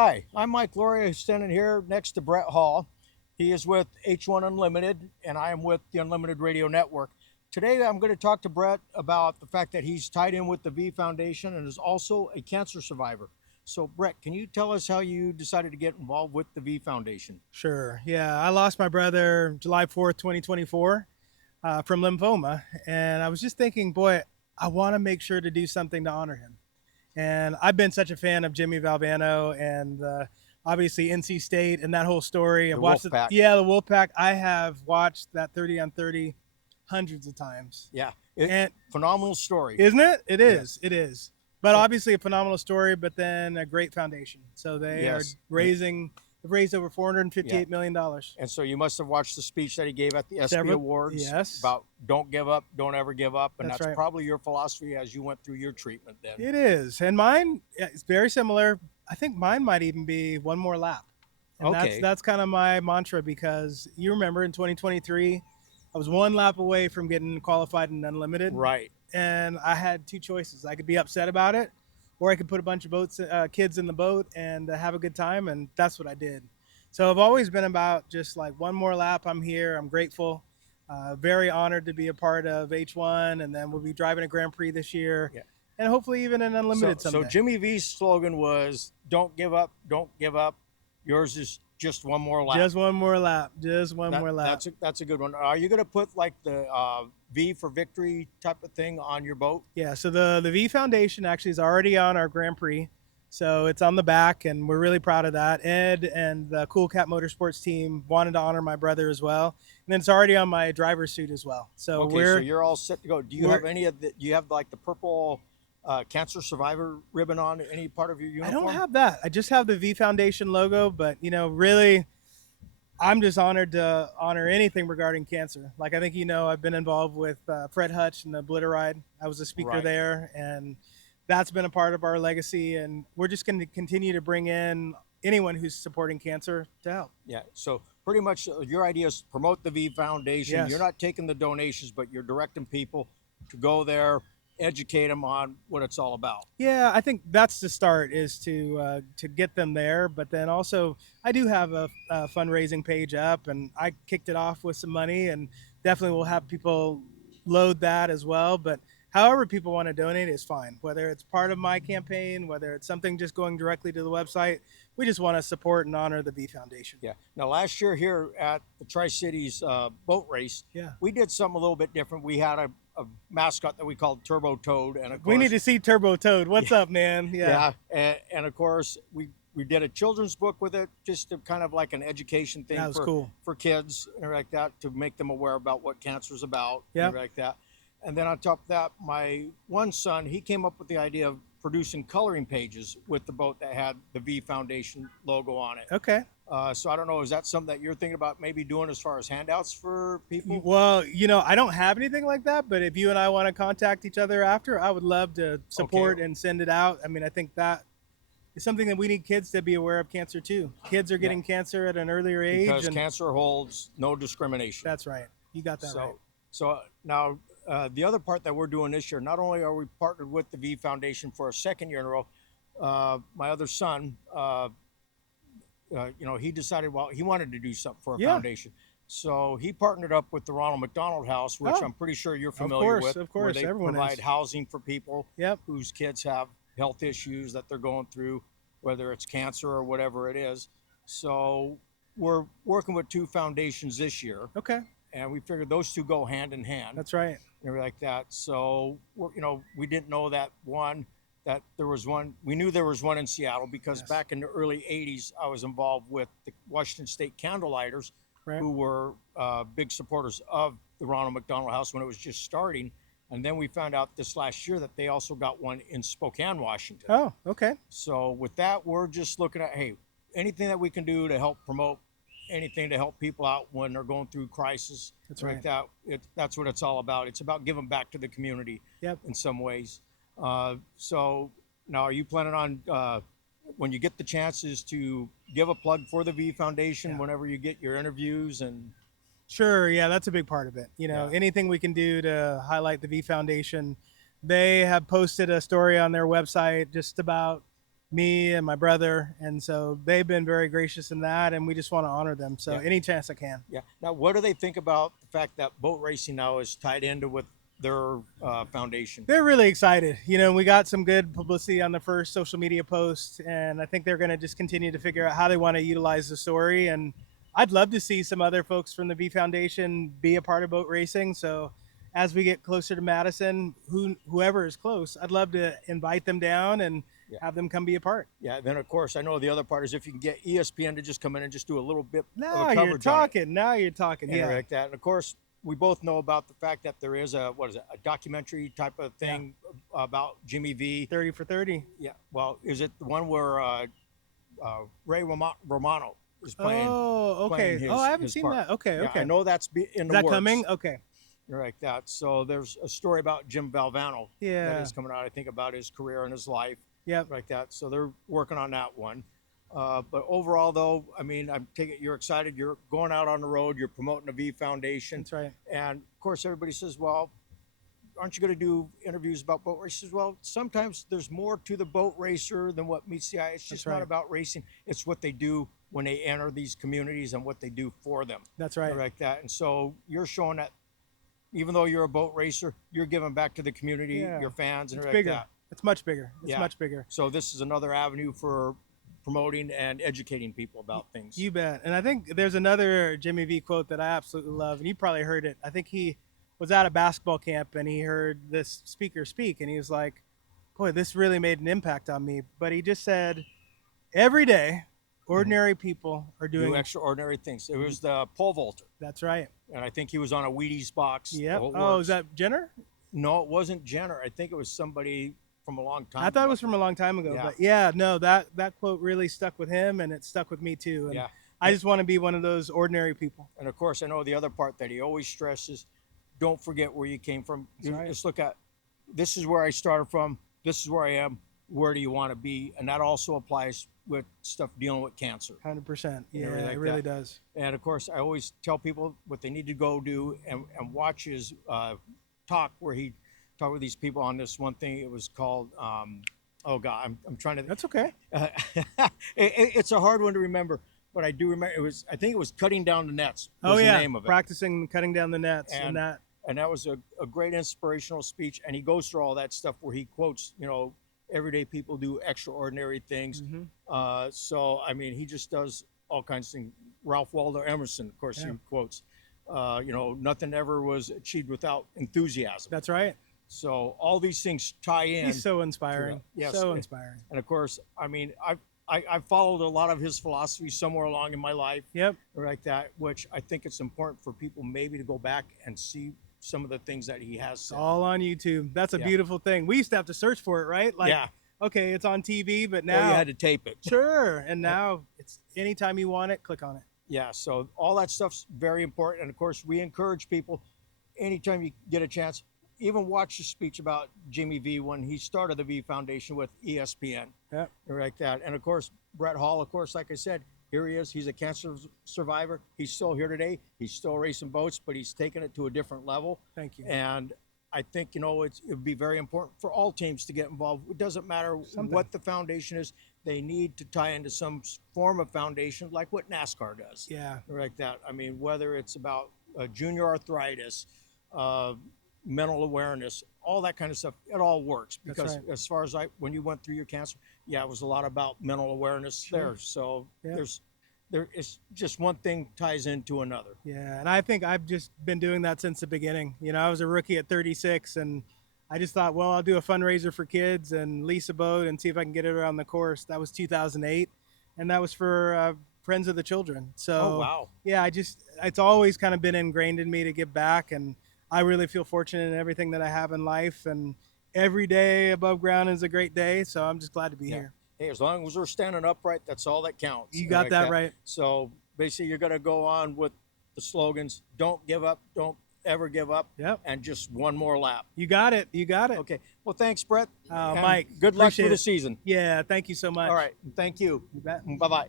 Hi, I'm Mike Loria, standing here next to Brett Hall. He is with H1 Unlimited, and I am with the Unlimited Radio Network. Today, I'm going to talk to Brett about the fact that he's tied in with the V Foundation and is also a cancer survivor. So, Brett, can you tell us how you decided to get involved with the V Foundation? Sure. Yeah, I lost my brother July 4th, 2024, from lymphoma. And I was just thinking, boy, I want to make sure to do something to honor him. And I've been such a fan of Jimmy Valvano and obviously NC State and that whole story. I've The watched Wolf it. Pack. Yeah, the Wolfpack. I have watched that 30 on 30 hundreds of times. Yeah, And phenomenal story. isn't it? It is. Yes. It is. But And, obviously a phenomenal story, but then a great foundation. So they are yes. they've raised over Yeah. $458 million. And so you must have watched the speech that he gave at the SB Several, Awards yes, about don't give up, don't ever give up. And that's that's right. probably your philosophy as you went through your treatment then. It is, and mine is very similar. I think mine might even be one more lap, and that's Okay. that's kind of my mantra because you remember in 2023, I was one lap away from getting qualified in unlimited, Right. and I had two choices. I could be upset about it, or I could put a bunch of kids in the boat and have a good time, and that's what I did. So I've always been about just like one more lap. I'm here. I'm grateful. Very honored to be a part of H1, and then we'll be driving a Grand Prix this year, Yeah. and hopefully even an So unlimited so someday. Jimmy V's slogan was don't give up, don't give up. Yours is just one more lap. Just one more lap. Just one That more lap. that's a good one. Are you gonna put like the V for victory type of thing on your boat? Yeah. So the V Foundation actually is already on our Grand Prix. So it's on the back, and we're really proud of that. Ed and the Cool Cat Motorsports team wanted to honor my brother as well, and then it's already on my driver's suit as well. So Okay, so you're all set to go. Do you we're have any of the? Do you have like the purple cancer survivor ribbon on any part of your I don't uniform? have that. I just have the V Foundation logo, but really, I'm just honored to honor anything regarding cancer. Like I think I've been involved with Fred Hutch and the Blitter Ride. I was a speaker Right. there, and that's been a part of our legacy. And we're just going to continue to bring in anyone who's supporting cancer to help. Yeah. So pretty much your idea is to promote the V Foundation. You're Yes. not taking the donations, but you're directing people to go there, educate them on what it's all about. Yeah, I think that's the start is to get them there. But then also, I do have a fundraising page up, and I kicked it off with some money, and definitely will have people load that as well. But however people want to donate is fine. Whether it's part of my campaign, whether it's something just going directly to the website, we just want to support and honor the V Foundation. Yeah. Now, last year here at the Tri Cities boat race, Yeah, we did something a little bit different. We had a mascot that we called Turbo Toad, and of we need course, to see Turbo Toad. What's up, man? Yeah, yeah, and of course we did a children's book with it, just to kind of like an education thing that was cool. for kids and like that, to make them aware about what cancer is about Yeah, and like that. And then on top of that, my one son, he came up with the idea of producing coloring pages with the boat that had the V Foundation logo on it. okay. So I don't know, is that something that you're thinking about maybe doing as far as handouts for people? Well, I don't have anything like that, but if you and I want to contact each other after, I would love to support Okay. and send it out. I mean, I think that is something that we need kids to be aware of cancer too. Kids are Yeah, getting cancer at an earlier age, because and cancer holds no discrimination. that's right. You got that right. So now the other part that we're doing this year, not only are we partnered with the V Foundation for a second year in a row, my other son, he decided, well, he wanted to do something for a Yeah. foundation. So he partnered up with the Ronald McDonald House, which Oh, I'm pretty sure you're familiar with, of where course, they everyone provide is. housing for people Yep. whose kids have health issues that they're going through, whether it's cancer or whatever it is. So we're working with two foundations this year, Okay, and we figured those two go hand in hand that's right. and everything like that. So we didn't know that there was one. We knew there was one in Seattle because Yes. back in the early '80s, I was involved with the Washington State Candlelighters, Right. who were big supporters of the Ronald McDonald House when it was just starting. And then we found out this last year that they also got one in Spokane, Washington. Oh, okay. So with that, we're just looking at, hey, anything that we can do to help promote, anything to help people out when they're going through crisis, That's like right. that. That's what it's all about. It's about giving back to the community Yep. in some ways. So now, are you planning on when you get the chances to give a plug for the V Foundation Yeah. whenever you get your interviews and Sure, yeah, that's a big part of it. yeah, Anything we can do to highlight the V Foundation. They have posted a story on their website just about me and my brother, and so they've been very gracious in that, and we just want to honor them. So Yeah. any chance I can. Yeah. Now, what do they think about the fact that boat racing now is tied into with their foundation? They're really excited. We got some good publicity on the first social media post, and I think they're going to just continue to figure out how they want to utilize the story. And I'd love to see some other folks from the V Foundation be a part of boat racing. So as we get closer to Madison, whoever is close, I'd love to invite them down and Yeah. have them come be a part. Yeah. Then, of course, I know the other part is if you can get ESPN to just come in and just do a little bit of Now a you're coverage on it. talking. Now you're talking. And Yeah. like that. And of course, we both know about the fact that there is a documentary type of thing about Jimmy V. 30 for 30. Yeah. Well, is it the one where Ray Romano is playing? Oh, playing okay. his- I haven't his seen part. that. Okay, Yeah, okay. I know that's in Is the that works. coming? Okay. Like that. So there's a story about Jim Valvano that Yeah. is coming out. I think about his career and his life. Yep. Like that. So they're working on that one. But overall, though, I mean, I'm taking you're excited. You're going out on the road. You're promoting the V Foundation. That's right. And of course, everybody says, well, aren't you going to do interviews about boat races? Well, sometimes there's more to the boat racer than what meets the eye. It's just That's right. not about racing. It's what they do when they enter these communities and what they do for them. That's right. Like that. And so you're showing that even though you're a boat racer, you're giving back to the community, Yeah. your fans, and It's everything bigger. like that. It's much bigger. It's Yeah. much bigger. So this is another avenue for promoting and educating people about things. You bet. And I think there's another Jimmy V quote that I absolutely love, and you probably heard it. I think he was at a basketball camp and he heard this speaker speak, and he was like, boy, this really made an impact on me. But he just said, every day, ordinary people are do doing extraordinary things. It was the pole vaulter, That's right. and I think he was on a Wheaties box. the Yep. whole Oh, works. is that Jenner? No, it wasn't Jenner. I think it was somebody from a long time I thought it ago. was from a long time ago. Yeah. But yeah, no, that quote really stuck with him, and it stuck with me too. And Yeah. I just want to be one of those ordinary people. And of course, I know the other part that he always stresses: don't forget where you came from. That's right. Just look at this is where I started from. This is where I am. Where do you want to be? And that also applies with stuff dealing with cancer. 100%. And Yeah, everything it like really that. does. And of course, I always tell people what they need to go do and watch his talk where he talked with these people on this one thing. It was called, oh God, I'm trying to, That's okay. it's a hard one to remember, but I do remember I think it was Cutting Down the Nets was Oh the yeah, name of it. practicing cutting down the nets and And- that. And that was a great inspirational speech. And he goes through all that stuff where he quotes, everyday people do extraordinary things. Mhm. So, I mean, he just does all kinds of things. Ralph Waldo Emerson, of course, Yeah. he quotes, nothing ever was achieved without enthusiasm. That's right. So all these things tie in. He's so inspiring. Yes. So inspiring. And of course, I mean, I've followed a lot of his philosophy somewhere along in my life, Yep. like that, which I think it's important for people maybe to go back and see some of the things that he has It's said. all on YouTube. That's a Yeah. beautiful thing. We used to have to search for it, right? Like, Yeah. okay, it's on TV, but Or now you had to tape it. sure. And now it's anytime you want it, click on it. Yeah, so all that stuff's very important. And of course, we encourage people anytime you get a chance, even watch the speech about Jimmy V when he started the V Foundation with ESPN. Yep. Like that. And of course, Brett Hall, of course, like I said, here he is. He's a cancer survivor. He's still here today. He's still racing boats, but he's taken it to a different level. Thank you. And I think, it would be very important for all teams to get involved. It doesn't matter Something. what the foundation is. They need to tie into some form of foundation like what NASCAR does. Yeah. Like that. I mean, whether it's about junior arthritis, mental awareness, all that kind of stuff, it all works. That's Because right. as far as when you went through your cancer, yeah, it was a lot about mental awareness Sure. there. So Yeah. it's just one thing ties into another. Yeah, and I think I've just been doing that since the beginning. I was a rookie at 36, and I just thought, well, I'll do a fundraiser for kids and lease a boat and see if I can get it around the course. That was 2008, and that was for Friends of the Children. So, Oh, wow. yeah, it's always kind of been ingrained in me to give back, and I really feel fortunate in everything that I have in life, and every day above ground is a great day, so I'm just glad to be Yeah. here. Hey, as long as we're standing upright, that's all that counts. You got Like that right. So basically, you're going to go on with the slogans: "Don't give up, don't ever give up," Yep. and just one more lap. You got it. You got it. Okay. Well, thanks, Brett. Oh, And Mike, Good luck appreciate for the it. season. Yeah, thank you so much. All right. Thank you. You bet. Bye bye.